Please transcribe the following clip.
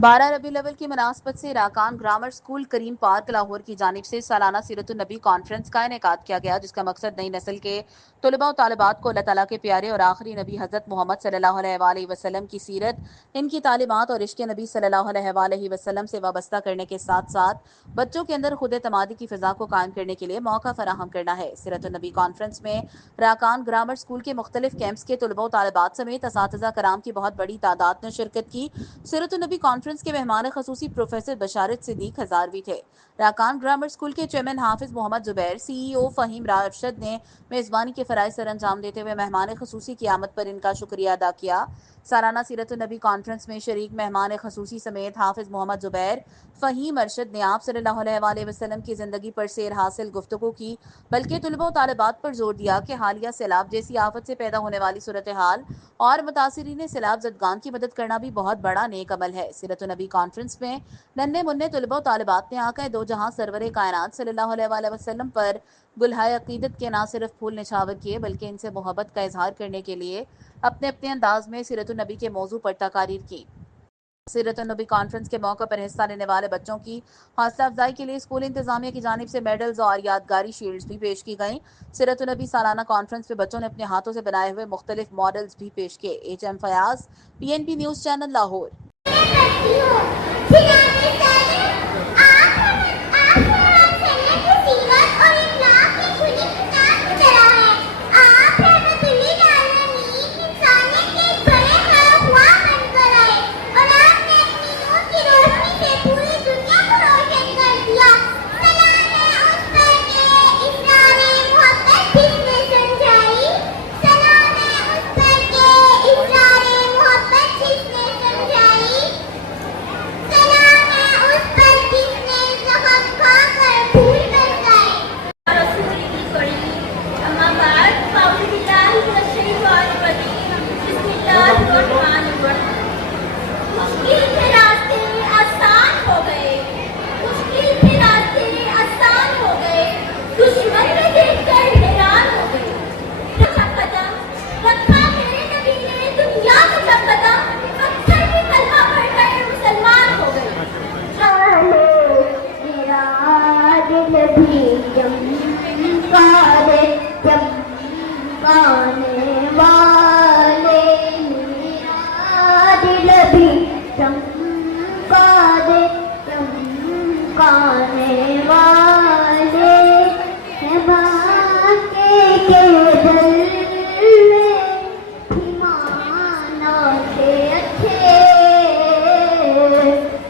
12 रबीउल अव्वल की मुनासबत से राकान ग्रामर स्कूल करीम पार्क लाहौर की जानिब से सालाना सीरत नबी कॉन्फ्रेंस का इनेकाद किया गया, जिसका मकसद नई नस्ल के तलबा और तालिबात को अल्लाह ताला के प्यारे और आखिरी नबी हज़रत मोहम्मद सल्लल्लाहु अलैहि वसल्लम की सीरत, इनकी तालीमात और इश्क़ नबी सल्लल्लाहु अलैहि वसल्लम से वाबस्ता करने के साथ साथ बच्चों के अंदर खुद एतमादी की फ़िज़ा को कायम करने के लिए मौका फराहम करना है। सीरत नबी कॉन्फ्रेंस में राकान ग्रामर स्कूल के मुख्तलिफ कैंप्स के तलबा और तालिबात समेत असातिज़ा कराम की बहुत बड़ी तादाद ने शिरकत की। सीरत नबी कॉन्फ्रेंस के मेहमान खसूसी प्रोफेसर बशारत सिद्दीक हजारवी थे। राकान ग्रामर स्कूल के चेयरमैन हाफिज मोहम्मद जुबैर, CEO फहीम राशिद ने मेज़बानी के फ़राइज़ सर अंजाम देते हुए मेहमान खसूसी की आमद पर इनका शुक्रिया अदा किया। सालाना सीरत नबी कॉन्फ्रेंस में शरीक मेहमान खसूसी समेत हाफिज मोहम्मद जुबैर, फ़हीम अरशद ने आप सल्लल्लाहु अलैहि वसल्लम की ज़िंदगी पर सेर हासिल गुफ्तगू की, बल्कि तुलबा और तालिबात पर जोर दिया कि हालिया सैलाब जैसी आफत से पैदा होने वाली सूरत हाल और मुतासिरीन सैलाब ज़दगान की मदद करना भी बहुत बड़ा नेक अमल है। सीरत नबी कॉन्फ्रेंस में नन्हे मुन्ने तुलबा और तालिबात ने आका दो जहां सरवर कायनात सल्लल्लाहु अलैहि वसल्लम पर गुलहाय अकीदत के ना सिर्फ फूल निछावर किए, बल्कि इनसे मोहब्बत का इजहार करने के लिए अपने अपने अंदाज में सीरत नबी के मौजू पर तकारीर की। सीरत नबी कॉन्फ्रेंस के मौके पर हिस्सा लेने वाले बच्चों की हौसला अफजाई के लिए स्कूल इंतजामिया की जानिब से मेडल्स और यादगारी शील्ड्स भी पेश की गई। सीरत नबी सालाना कॉन्फ्रेंस में बच्चों ने अपने हाथों से बनाए हुए मुख्तलिफ मॉडल्स भी पेश किए। HM Fayaz, PNP news channel, Lahore.